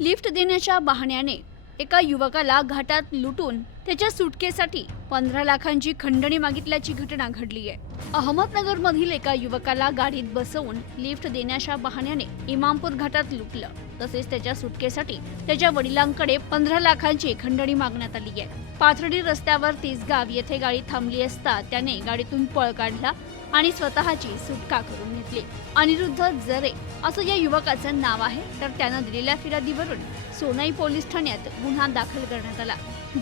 Lift देण्याच्या बहाण्याने एका युवकाला घाटात लुटून त्याच्या सुटकेसाठी पंधरा लाखांची खंडणी मागितल्याची घटना घडली आहे अहमदनगरमधील एका युवकाला गाडीत बसवून लिफ्ट देण्याच्या बहाण्याने इमामपूर घाटात लुटलं. तसेच त्याच्या सुटकेसाठी त्याच्या वडिलांकडे पंधरा लाखांची खंडणी मागण्यात आली आहे. पाथर्डी रस्त्यावर तिसगाव येथे गाडी थांबली असता त्याने गाडीतून पळ काढला आणि स्वतःची सुटका करून घेतली. अनिरुद्ध जरे असं या युवकाचं नाव आहे तर त्यानं दिलेल्या फिर्यादीवरून सोनाई पोलीस ठाण्यात गुन्हा दाखल करण्यात आला.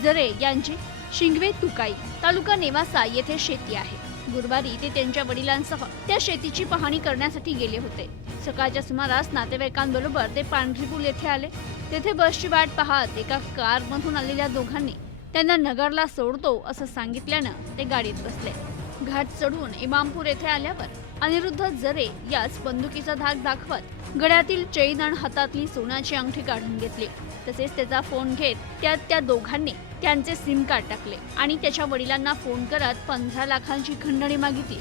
जरे यांची शिंगवे तुकाई तालुका नेवासा येथे शेती आहे. गुरुवारी ते त्यांच्या वडिलांसह त्या शेतीची पाहणी करण्यासाठी गेले होते. सकाळच्या सुमारास नातेवाईकांबरोबर ते पांढरीपूल येथे आले. तेथे बसची वाट पाहत एका कारमधून आलेल्या दोघांनी त्यांना नगरला सोडतो असं सांगितल्यानं ते गाडीत बसले. घाट चढून इमामपूर येथे आल्यावर अनिरुद्ध जरे याच बंदुकीचा धाक दाखवत गळ्यातील चैन आणि हातातली सोन्याची अंगठी काढून घेतली. तसेच त्याचा फोन घेत त्यात त्या दोघांनी त्यांचे सिम कार्ड टाकले आणि त्याच्या वडिलांना फोन करत पंधरा लाखांची खंडणी मागितली.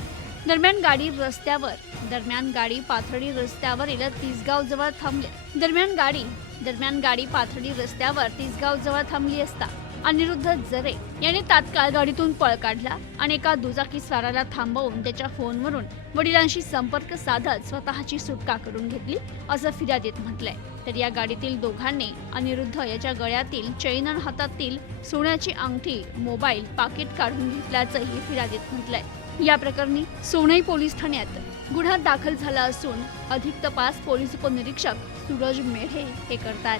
दरम्यान गाडी रस्त्यावर दरम्यान गाडी पाथर्डी रस्त्यावरील तिसगाव जवळ थांबले. दरम्यान गाडी दरम्यान गाडी पाथर्डी रस्त्यावर तिसगाव जवळ थांबली असता. अनिरुद्ध जरे याने तात्काळ गाडीतून पळ काढला आणि एका दुचाकी स्वाराला थांबवून त्याच्या फोनवरून वडिलांशी संपर्क साधत स्वतःची सुटका करून घेतली असं फिर्यादीत म्हटलंय. तर या गाडीतील दोघांनी अनिरुद्ध याच्या गळ्यातील चैन आणि हातातील सोन्याची अंगठी मोबाईल पाकिट काढून घेतल्याचंही फिर्यादीत म्हटलंय. या प्रकरणी सोनई पोलीस ठाण्यात गुन्हा दाखल झाला असून अधिक तपास पोलीस उपनिरीक्षक सूरज मेढे हे करतात